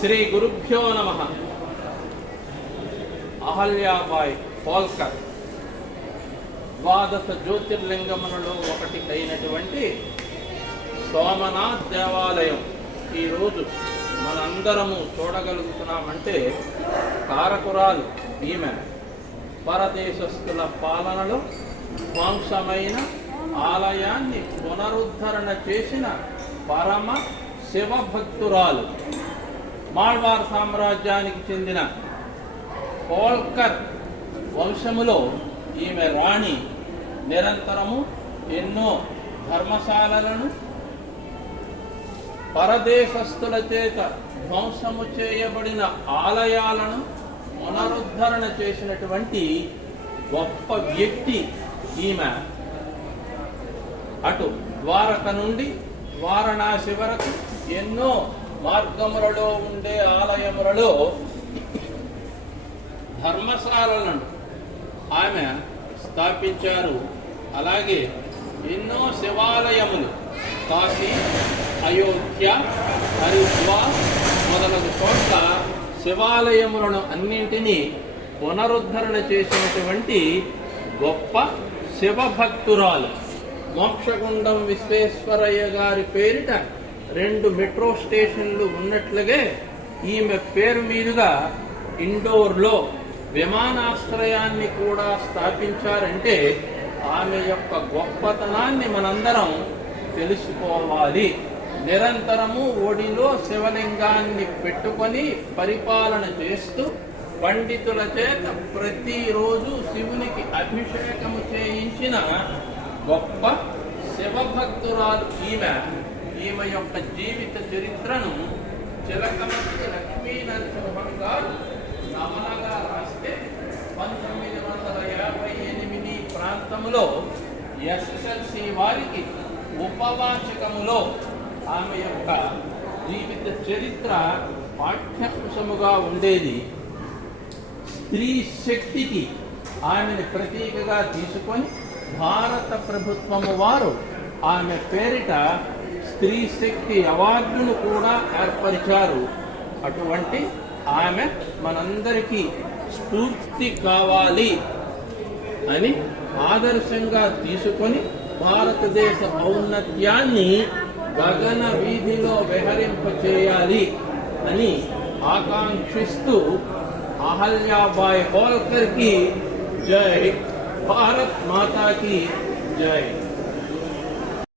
శ్రీ గురుభ్యో నమః. అహల్యాబాయి హోల్కర్ ద్వాదశ జ్యోతిర్లింగములలో ఒకటి అయినటువంటి సోమనాథ్ దేవాలయం ఈరోజు మనందరము చూడగలుగుతున్నామంటే కారకురాలు ఈమె. పరదేశస్థుల పాలనలో ధ్వంసమైన ఆలయాన్ని పునరుద్ధరణ చేసిన పరమ శివభక్తురాలు. మాల్వార్ సామ్రాజ్యానికి చెందిన హోల్కర్ వంశములో ఈమె రాణి నిరంతరము ఎన్నో ధర్మశాలలను పరదేశస్థుల చేత ధ్వంసము చేయబడిన ఆలయాలను పునరుద్ధరణ చేసినటువంటి గొప్ప వ్యక్తి ఈమె. అటు ద్వారక నుండి వారణాసి వరకు ఎన్నో మార్గములలో ఉండే ఆలయములలో ధర్మశాలలను ఆమె స్థాపించారు. అలాగే ఎన్నో శివాలయములు కాశీ, అయోధ్య, హరిద్వార్ మొదలగు చోట్ల శివాలయములను అన్నింటినీ పునరుద్ధరణ చేసినటువంటి గొప్ప శివభక్తురాలు. మోక్షగుండం విశ్వేశ్వరయ్య గారి పేరిట 2 మెట్రో స్టేషన్లు ఉన్నట్లుగా ఈమె పేరు మీదుగా ఇండోర్లో విమానాశ్రయాన్ని కూడా స్థాపించారంటే ఆమె యొక్క గొప్పతనాన్ని మనందరం తెలుసుకోవాలి. నిరంతరము ఒడిలో శివలింగాన్ని పెట్టుకొని పరిపాలన చేస్తూ పండితుల చేత ప్రతిరోజు శివునికి అభిషేకము చేయించిన గొప్ప శివభక్తురాలు ఈమె. ఈమె యొక్క జీవిత చరిత్రను చిలకమర్తి లక్ష్మీ నరసింహం గారు నవలగా రాస్తే 1958 ప్రాంతంలో ఎస్ఎస్ఎల్సి వారికి ఉపవాచకములో ఆమె యొక్క జీవిత చరిత్ర పాఠ్యాంశముగా ఉండేది. స్త్రీ శక్తికి ఆమెను ప్రతీకగా తీసుకొని భారత ప్రభుత్వము వారు ఆమె పేరిట స్త్రీ శక్తి అవార్డును కూడా ఏర్పరిచారు. అటువంటి ఆమె మనందరికీ స్ఫూర్తి కావాలి అని ఆదర్శంగా తీసుకొని భారతదేశ ఔన్నత్యాన్ని గగన వీధిలో విహరింపచేయాలి అని ఆకాంక్షిస్తూ అహల్యాబాయి హోల్కర్ కి జై, భారత్ మాతా की जय.